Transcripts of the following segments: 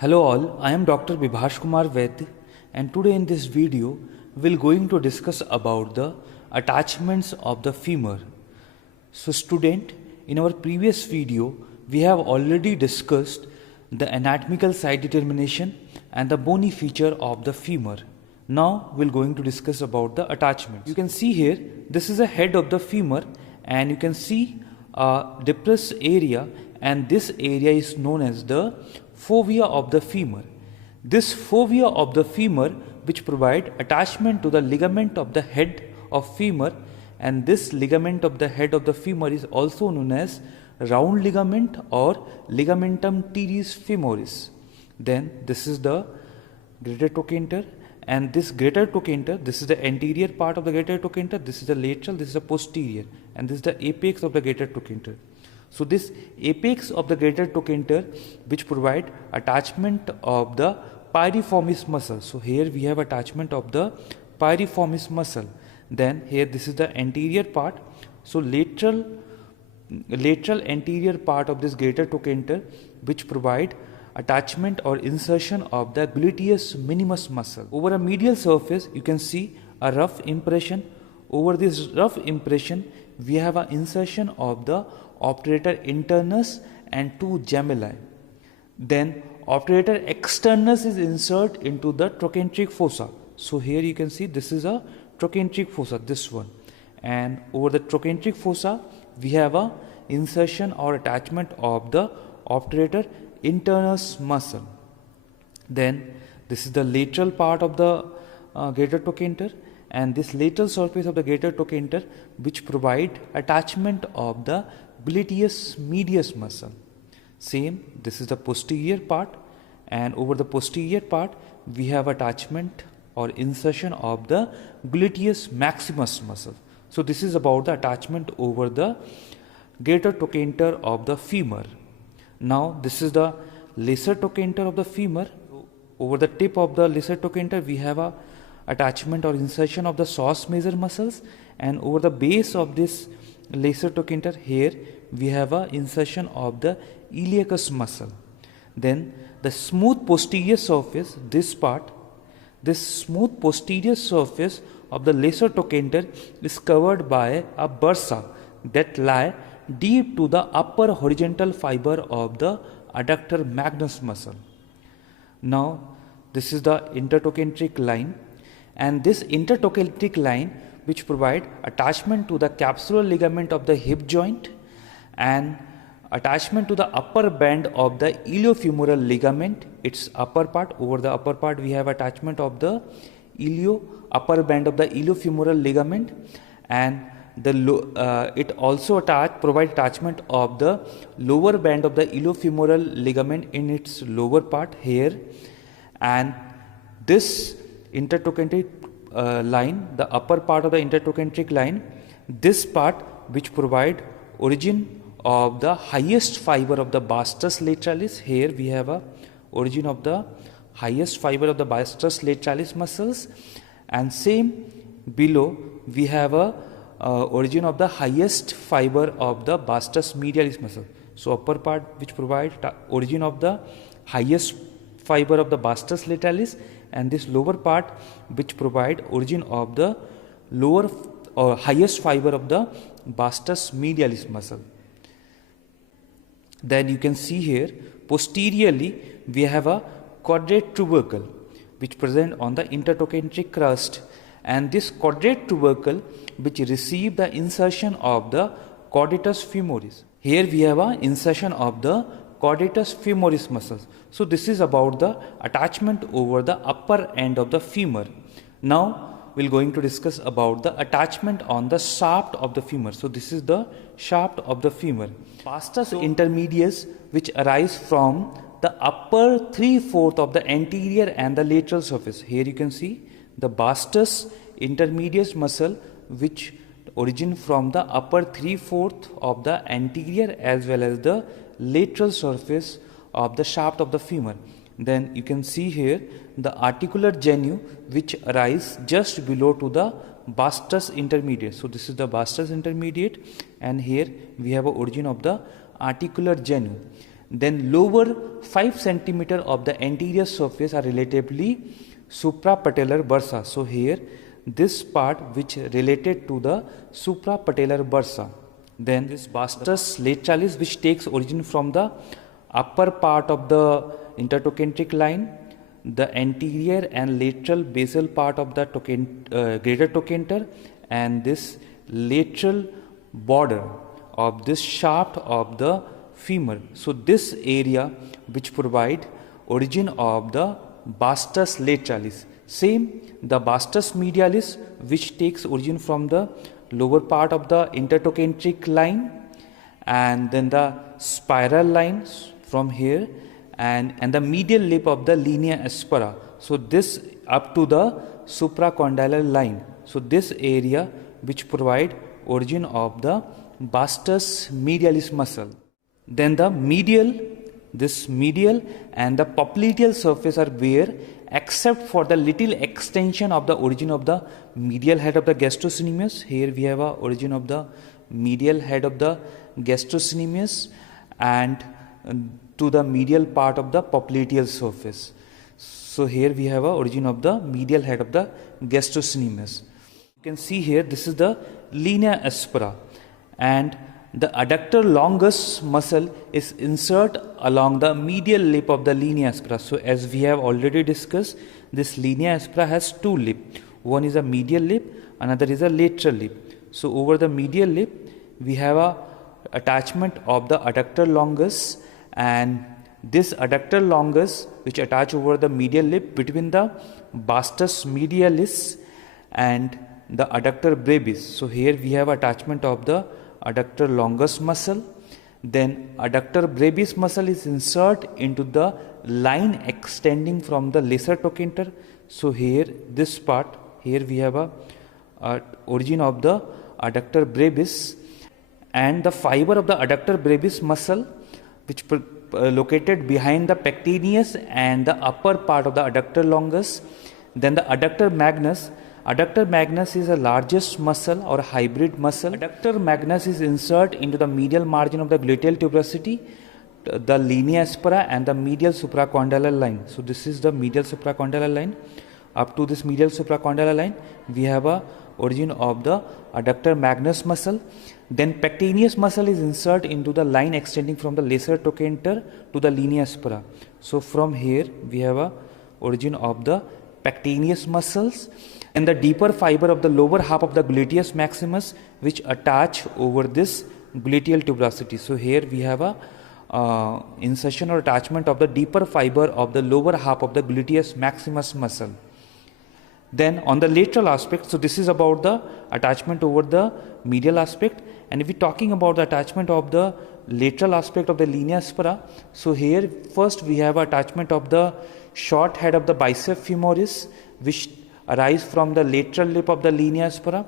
Hello all, I am Dr. Vibhash Kumar Vaid, and today in this video we will going to discuss about the attachments of the femur. So student, in our previous video we have already discussed the anatomical site determination and the bony feature of the femur. Now we will going to discuss about the attachments. You can see here, this is a head of the femur and you can see a depressed area, and this area is known as the fovea of the femur. This fovea of the femur which provide attachment to the ligament of the head of femur, and this ligament of the head of the femur is also known as round ligament or ligamentum teres femoris. Then this is the greater trochanter, and this greater trochanter, this is the anterior part of the greater trochanter, this is the lateral, this is the posterior, and this is the apex of the greater trochanter. So this apex of the greater trochanter which provide attachment of the piriformis muscle. So here we have attachment of the piriformis muscle. Then here this is the anterior part. So lateral anterior part of this greater trochanter which provide attachment or insertion of the gluteus minimus muscle. Over a medial surface you can see a rough impression. Over this rough impression we have an insertion of the obturator internus and two gemelli. Then obturator externus is inserted into the trochanteric fossa. So here you can see this is a trochanteric fossa, this one, and over the trochanteric fossa we have a insertion or attachment of the obturator internus muscle. Then this is the lateral part of the greater trochanter, and this lateral surface of the greater trochanter which provide attachment of the gluteus medius muscle. Same, this is the posterior part, and over the posterior part we have attachment or insertion of the gluteus maximus muscle. So this is about the attachment over the greater trochanter of the femur. Now this is the lesser trochanter of the femur. Over the tip of the lesser trochanter we have a attachment or insertion of the psoas major muscles, and over the base of this lesser trochanter here we have a insertion of the iliacus muscle. Then the smooth posterior surface, this part, this smooth posterior surface of the lesser trochanter is covered by a bursa that lie deep to the upper horizontal fiber of the adductor magnus muscle. Now this is the intertrochanteric line, and this intertrochanteric line which provide attachment to the capsular ligament of the hip joint and attachment to the upper band of the iliofemoral ligament, its upper part. Over the upper part we have attachment of the upper band of the iliofemoral ligament, and it also provide attachment of the lower band of the iliofemoral ligament in its lower part here. And this intertrochanteric line, the upper part of the intertrochanteric line, this part which provide origin of the highest fiber of the vastus lateralis. Here we have a origin of the highest fiber of the vastus lateralis muscles, and same below we have a origin of the highest fiber of the vastus medialis muscle. So upper part which provide origin of the highest fiber of the vastus lateralis, and this lower part which provide origin of the lower or highest fiber of the vastus medialis muscle. Then you can see here posteriorly we have a quadrate tubercle which present on the intertrochanteric crust, and this quadrate tubercle which receive the insertion of the chordatus femoris. Here we have a insertion of the chordatus femoris muscles. So this is about the attachment over the upper end of the femur. Now we are going to discuss about the attachment on the shaft of the femur. So this is the shaft of the femur. Vastus intermedius which arise from the upper 3/4 of the anterior and the lateral surface. Here you can see the vastus intermedius muscle which origin from the upper 3/4 of the anterior as well as the lateral surface of the shaft of the femur. Then you can see here the articular genu which arise just below to the vastus intermediate. So this is the vastus intermediate, and here we have a origin of the articular genu. Then lower 5 centimeter of the anterior surface are relatively suprapatellar bursa. So here this part which related to the suprapatellar bursa. Then this vastus lateralis which takes origin from the upper part of the intertrochanteric line, the anterior and lateral basal part of the greater trochanter, and this lateral border of this shaft of the femur. So this area which provide origin of the vastus lateralis. Same the vastus medialis which takes origin from the lower part of the intertrochanteric line, and then the spiral lines from here, and the medial lip of the linea aspera. So this up to the supracondylar line. So this area which provide origin of the vastus medialis muscle. Then the medial, this medial and the popliteal surface are bare except for the little extension of the origin of the medial head of the gastrocnemius. Here we have a origin of the medial head of the gastrocnemius and to the medial part of the popliteal surface. So here we have a origin of the medial head of the gastrocnemius. You can see here this is the linea aspera, and the adductor longus muscle is insert along the medial lip of the linea aspera. So as we have already discussed, this linea aspera has two lips. One is a medial lip, another is a lateral lip. So over the medial lip we have a attachment of the adductor longus, and this adductor longus which attach over the medial lip between the vastus medialis and the adductor brevis. So here we have attachment of the adductor longus muscle. Then adductor brevis muscle is insert into the line extending from the lesser trochanter. So here this part, here we have a origin of the adductor brevis, and the fiber of the adductor brevis muscle which located behind the pectineus and the upper part of the adductor longus. Then the adductor magnus. Adductor magnus is the largest muscle or hybrid muscle. Adductor magnus is insert into the medial margin of the gluteal tuberosity, the linea aspera and the medial supracondylar line. So this is the medial supracondylar line. Up to this medial supracondylar line we have a origin of the adductor magnus muscle. Then pectineus muscle is insert into the line extending from the lesser trochanter to the linea aspera. So from here we have a origin of the pectineus muscles, and the deeper fiber of the lower half of the gluteus maximus which attach over this gluteal tuberosity. So here we have a insertion or attachment of the deeper fiber of the lower half of the gluteus maximus muscle. Then on the lateral aspect, so this is about the attachment over the medial aspect, and if we talking about the attachment of the lateral aspect of the linea aspera, so here first we have attachment of the short head of the biceps femoris which arise from the lateral lip of the linea aspera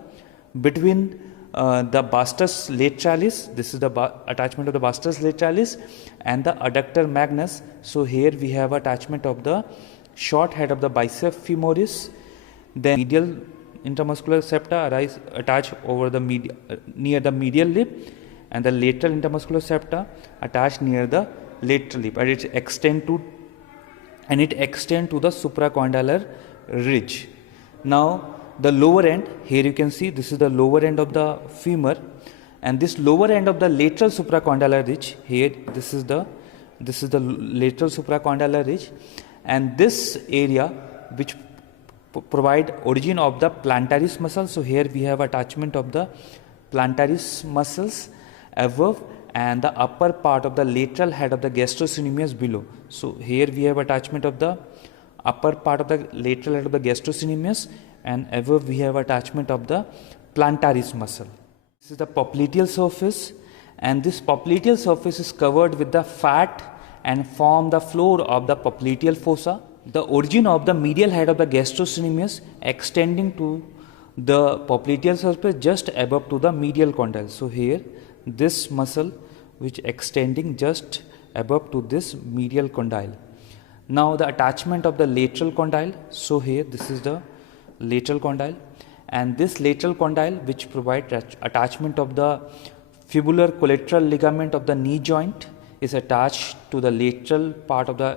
between the vastus lateralis. This is the attachment of the vastus lateralis and the adductor magnus. So here we have attachment of the short head of the biceps femoris. Then medial intermuscular septa attach over the near the medial lip, and the lateral intermuscular septa attached near the lateral lip, and it extend to the supracondylar ridge. Now the lower end, here you can see this is the lower end of the femur, and this lower end of the lateral supracondylar ridge, here this is the lateral supracondylar ridge, and this area which provide origin of the plantaris muscle. So here we have attachment of the plantaris muscles above and the upper part of the lateral head of the gastrocnemius below. So here we have attachment of the upper part of the lateral head of the gastrocnemius, and above we have attachment of the plantaris muscle. This is the popliteal surface, and this popliteal surface is covered with the fat and form the floor of the popliteal fossa. The origin of the medial head of the gastrocnemius extending to the popliteal surface just above to the medial condyle. So here this muscle which extending just above to this medial condyle. Now the attachment of the lateral condyle. So here this is the lateral condyle, and this lateral condyle which provide attachment of the fibular collateral ligament of the knee joint is attached to the lateral part of the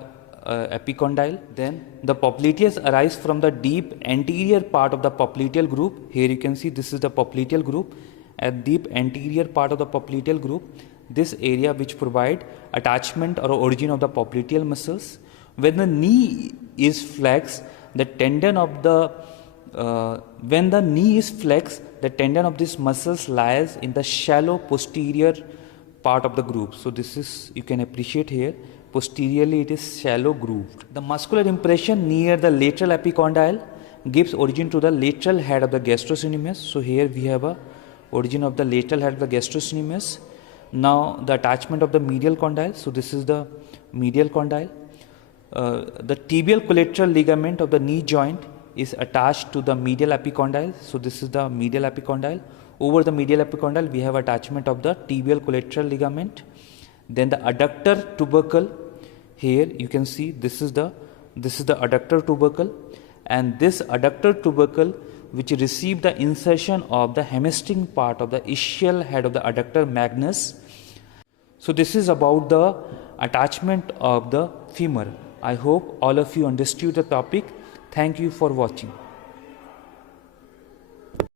epicondyle. Then the popliteus arise from the deep anterior part of the popliteal group. Here you can see this is the popliteal group. At deep anterior part of the popliteal group, this area which provide attachment or origin of the popliteal muscles. When the knee is flexed, the tendon of the when the knee is flexed, the tendon of this muscles lies in the shallow posterior part of the groove. So this is, you can appreciate here, posteriorly it is shallow grooved. The muscular impression near the lateral epicondyle gives origin to the lateral head of the gastrocnemius. So here we have a origin of the lateral head of the gastrocnemius. Now the attachment of the medial condyle. So this is the medial condyle. The tibial collateral ligament of the knee joint is attached to the medial epicondyle. So this is the medial epicondyle. Over the medial epicondyle we have attachment of the tibial collateral ligament. Then the adductor tubercle, here you can see this is the adductor tubercle, and this adductor tubercle which receive the insertion of the hamstring part of the ischial head of the adductor magnus. So this is about the attachment of the femur. I hope all of you understood the topic. Thank you for watching.